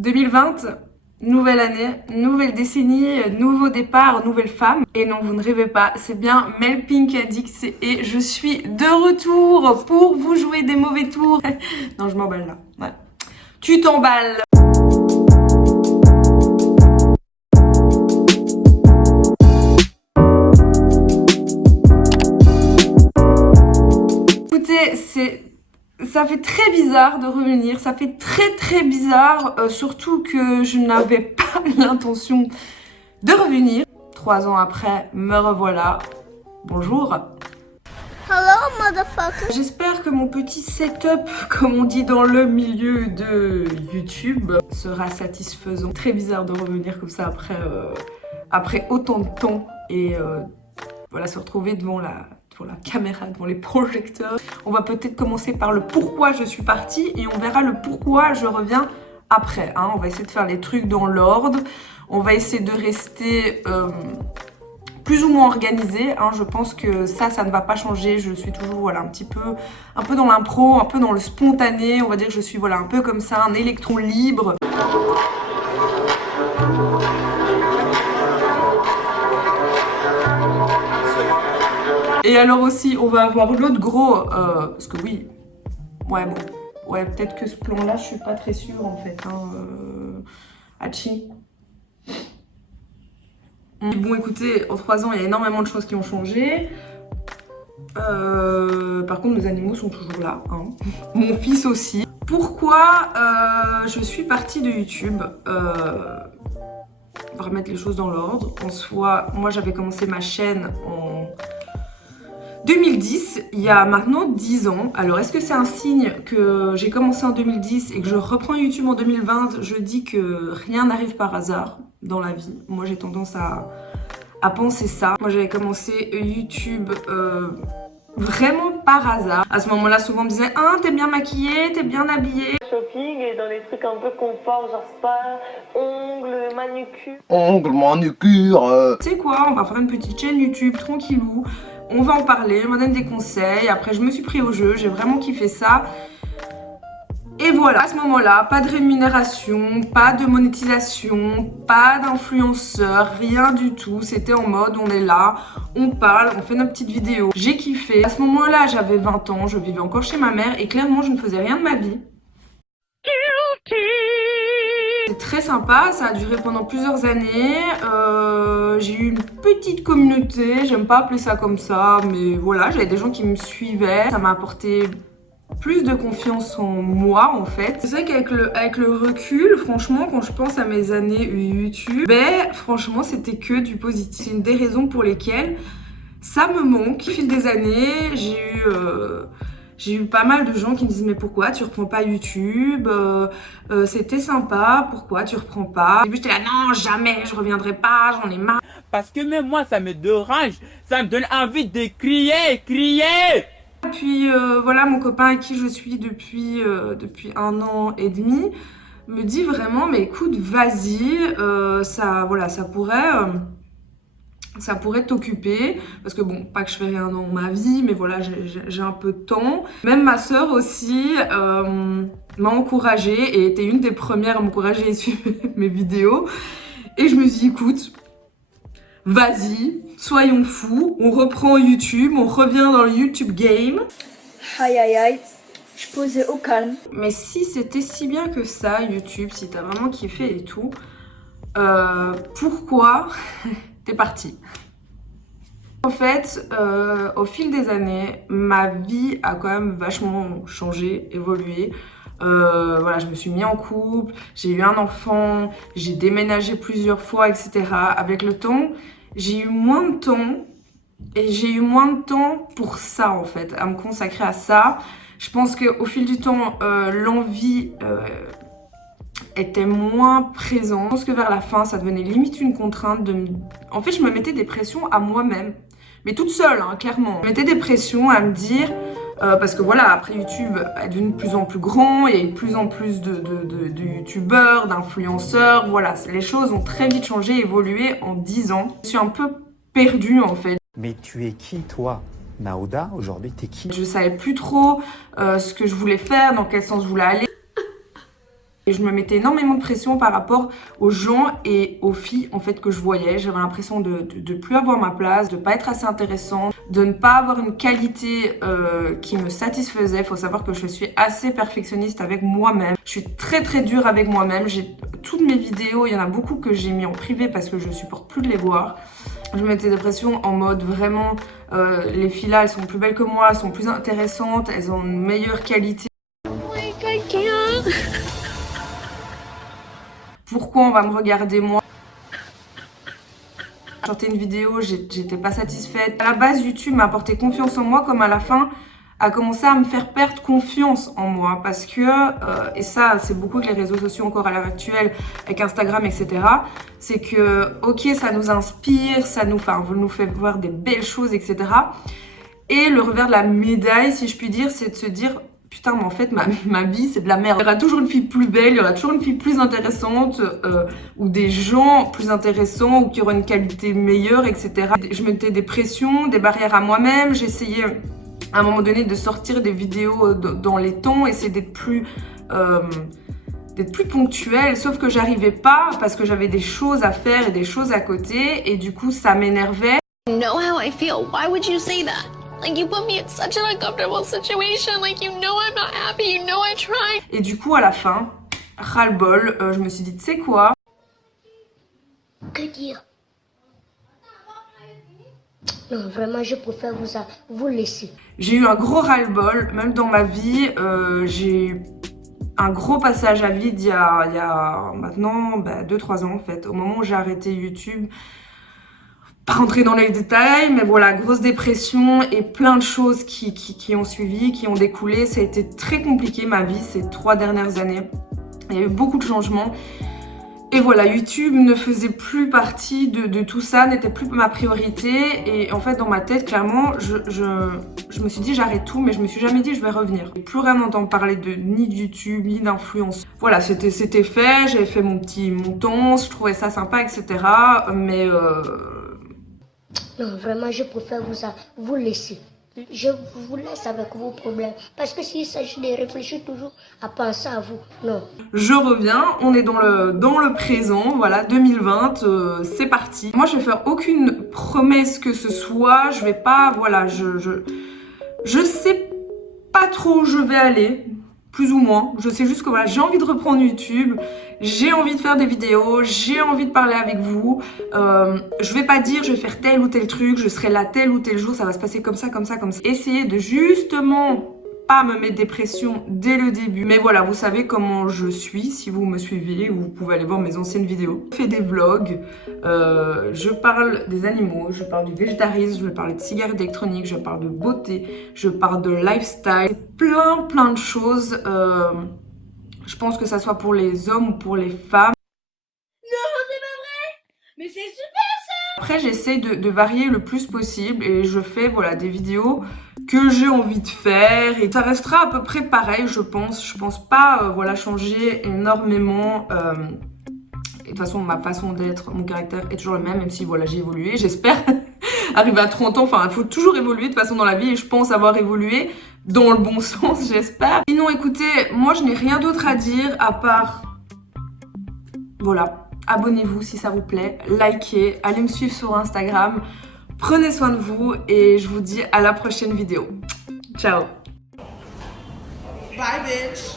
2020, nouvelle année, nouvelle décennie, nouveau départ, nouvelle femme. Et non, vous ne rêvez pas, c'est bien Melpink Adix et je suis de retour pour vous jouer des mauvais tours. Non, je m'emballe là. Ouais. Tu t'emballes. Écoutez, ça fait très bizarre de revenir, ça fait très bizarre, surtout que je n'avais pas l'intention de revenir. 3 ans après, me revoilà. Bonjour. Hello, motherfucker. J'espère que mon petit setup, comme on dit dans le milieu de YouTube, sera satisfaisant. Très bizarre de revenir comme ça après autant de temps et voilà, se retrouver devant la caméra, devant les projecteurs. On va peut-être commencer par le pourquoi je suis partie et on verra le pourquoi je reviens après. Hein. On va essayer de faire les trucs dans l'ordre. On va essayer de rester plus ou moins organisé. Hein. Je pense que ça ne va pas changer. Je suis toujours voilà, un peu dans l'impro, un peu dans le spontané. On va dire que je suis voilà, un peu comme ça, un électron libre. Et alors aussi, on va avoir l'autre gros, parce que oui, ouais bon, ouais peut-être que ce plan-là, je suis pas très sûre en fait. Hein, Hachi. Bon écoutez, en 3 ans, il y a énormément de choses qui ont changé. Par contre, nos animaux sont toujours là. Hein. Mon fils aussi. Pourquoi je suis partie de YouTube on va remettre les choses dans l'ordre. En soi, moi j'avais commencé ma chaîne en 2010, il y a maintenant 10 ans. Alors, est-ce que c'est un signe que j'ai commencé en 2010 et que je reprends YouTube en 2020? Je dis que rien n'arrive par hasard dans la vie. Moi, j'ai tendance à penser ça. Moi, j'avais commencé YouTube vraiment par hasard. À ce moment-là, souvent on me disait « Ah, t'es bien maquillée, t'es bien habillée ». Shopping et dans les trucs un peu confort, genre spa, ongles, manucure. Ongles, manucure. Tu sais quoi, on va faire une petite chaîne YouTube tranquillou. On va en parler, on va donner des conseils. Après, je me suis pris au jeu, j'ai vraiment kiffé ça. Et voilà, à ce moment-là, pas de rémunération, pas de monétisation, pas d'influenceur, rien du tout. C'était en mode, on est là, on parle, on fait nos petites vidéos. J'ai kiffé. À ce moment-là, j'avais 20 ans, je vivais encore chez ma mère et clairement, je ne faisais rien de ma vie. C'est très sympa, ça a duré pendant plusieurs années. J'ai eu une petite communauté, j'aime pas appeler ça comme ça, mais voilà, j'avais des gens qui me suivaient. Ça m'a apporté plus de confiance en moi en fait. C'est vrai qu'avec le recul, franchement, quand je pense à mes années YouTube, ben franchement, c'était que du positif. C'est une des raisons pour lesquelles ça me manque. Au fil des années, j'ai eu pas mal de gens qui me disent mais pourquoi tu reprends pas YouTube, c'était sympa, pourquoi tu reprends pas? Au début j'étais là non jamais, je reviendrai pas, j'en ai marre. Parce que même moi ça me dérange, ça me donne envie de crier. Puis voilà, mon copain avec qui je suis depuis 1 an et demi me dit vraiment mais écoute vas-y, ça pourrait t'occuper, parce que bon, pas que je fais rien dans ma vie, mais voilà, j'ai un peu de temps. Même ma sœur aussi m'a encouragée et était une des premières à m'encourager et suivre mes vidéos. Et je me suis dit, écoute, vas-y, soyons fous, on reprend YouTube, on revient dans le YouTube game. Aïe, je posais au calme. Mais si c'était si bien que ça, YouTube, si t'as vraiment kiffé et tout, pourquoi t'es partie? En fait, au fil des années, ma vie a quand même vachement changé, évolué. Voilà, je me suis mis en couple, j'ai eu un enfant, j'ai déménagé plusieurs fois, etc. Avec le temps, j'ai eu moins de temps et j'ai eu moins de temps pour ça en fait, à me consacrer à ça. Je pense qu'au fil du temps, l'envie était moins présente. Je pense que vers la fin, ça devenait limite une contrainte En fait, je me mettais des pressions à moi-même. Mais toute seule, hein, clairement. Je me mettais des pressions à me dire... parce que voilà, après YouTube est devenu de plus en plus grand, il y a eu de plus en plus de youtubeurs, d'influenceurs, voilà. Les choses ont très vite changé, évolué en 10 ans. Je suis un peu perdue en fait. Mais tu es qui toi? Naouda, aujourd'hui t'es qui? Je savais plus trop ce que je voulais faire, dans quel sens je voulais aller. Et je me mettais énormément de pression par rapport aux gens et aux filles en fait que je voyais. J'avais l'impression de plus avoir ma place, de pas être assez intéressante, de ne pas avoir une qualité qui me satisfaisait. Il faut savoir que je suis assez perfectionniste avec moi-même. Je suis très très dure avec moi-même. Toutes mes vidéos, il y en a beaucoup que j'ai mis en privé parce que je supporte plus de les voir. Je me mettais des pressions en mode vraiment les filles là, elles sont plus belles que moi, elles sont plus intéressantes, elles ont une meilleure qualité. Pourquoi on va me regarder moi? J'ai sorti une vidéo, j'étais pas satisfaite. À la base, YouTube m'a apporté confiance en moi, comme à la fin a commencé à me faire perdre confiance en moi. Parce que, et ça c'est beaucoup avec les réseaux sociaux encore à l'heure actuelle, avec Instagram, etc. C'est que, ok, ça nous inspire, ça nous fait voir des belles choses, etc. Et le revers de la médaille, si je puis dire, c'est de se dire... Putain, mais en fait, ma vie, c'est de la merde. Il y aura toujours une fille plus belle, il y aura toujours une fille plus intéressante, ou des gens plus intéressants, ou qui auront une qualité meilleure, etc. Je mettais des pressions, des barrières à moi-même. J'essayais, à un moment donné, de sortir des vidéos dans les temps, essayer d'être plus ponctuelle. Sauf que j'arrivais pas, parce que j'avais des choses à faire et des choses à côté, et du coup, ça m'énervait. You know how I feel. Why would you say that? Like, you put me in such an uncomfortable situation. Like, you know I'm not happy. You know I tried. Et du coup, à la fin, ras-le-bol, je me suis dit, tu sais quoi? Que dire? Non, vraiment, je préfère vous laisser. J'ai eu un gros ras-le-bol, même dans ma vie. J'ai eu un gros passage à vide il y a maintenant 2-3 ans en fait. Au moment où j'ai arrêté YouTube. Pas rentrer dans les détails, mais voilà, grosse dépression et plein de choses qui ont suivi, qui ont découlé. Ça a été très compliqué ma vie ces 3 dernières années. Il y a eu beaucoup de changements. Et voilà, YouTube ne faisait plus partie de tout ça, n'était plus ma priorité. Et en fait, dans ma tête, clairement, je me suis dit j'arrête tout, mais je me suis jamais dit je vais revenir. Plus rien entendre parler ni de YouTube, ni d'influence. Voilà, c'était fait, j'avais fait mon petit montant, je trouvais ça sympa, etc. Mais... Non, vraiment, je préfère vous laisser. Je vous laisse avec vos problèmes. Parce que s'il s'agit de réfléchir toujours à penser à vous, non. Je reviens, on est dans le présent, voilà, 2020, c'est parti. Moi, je vais faire aucune promesse que ce soit, je vais pas, voilà, je sais pas trop où je vais aller, plus ou moins. Je sais juste que voilà, j'ai envie de reprendre YouTube, j'ai envie de faire des vidéos, j'ai envie de parler avec vous. Je vais pas dire je vais faire tel ou tel truc, je serai là tel ou tel jour, ça va se passer comme ça, comme ça, comme ça. Essayez de justement pas me mettre des pressions dès le début. Mais voilà, vous savez comment je suis, si vous me suivez, vous pouvez aller voir mes anciennes vidéos. Je fais des vlogs, je parle des animaux, je parle du végétarisme, je parle de cigarettes électroniques, je parle de beauté, je parle de lifestyle, plein de choses. Je pense que ça soit pour les hommes ou pour les femmes. Non, c'est pas vrai! Mais c'est super ça! Après, j'essaie de varier le plus possible et je fais voilà, des vidéos que j'ai envie de faire et ça restera à peu près pareil, je pense. Je pense pas voilà, changer énormément. Et de toute façon, ma façon d'être, mon caractère est toujours le même si voilà, j'ai évolué. J'espère arriver à 30 ans, enfin, il faut toujours évoluer de toute façon dans la vie et je pense avoir évolué dans le bon sens, j'espère. Sinon, écoutez, moi, je n'ai rien d'autre à dire à part... Voilà, abonnez-vous si ça vous plaît, likez, allez me suivre sur Instagram. Prenez soin de vous et je vous dis à la prochaine vidéo. Ciao. Bye, bitch.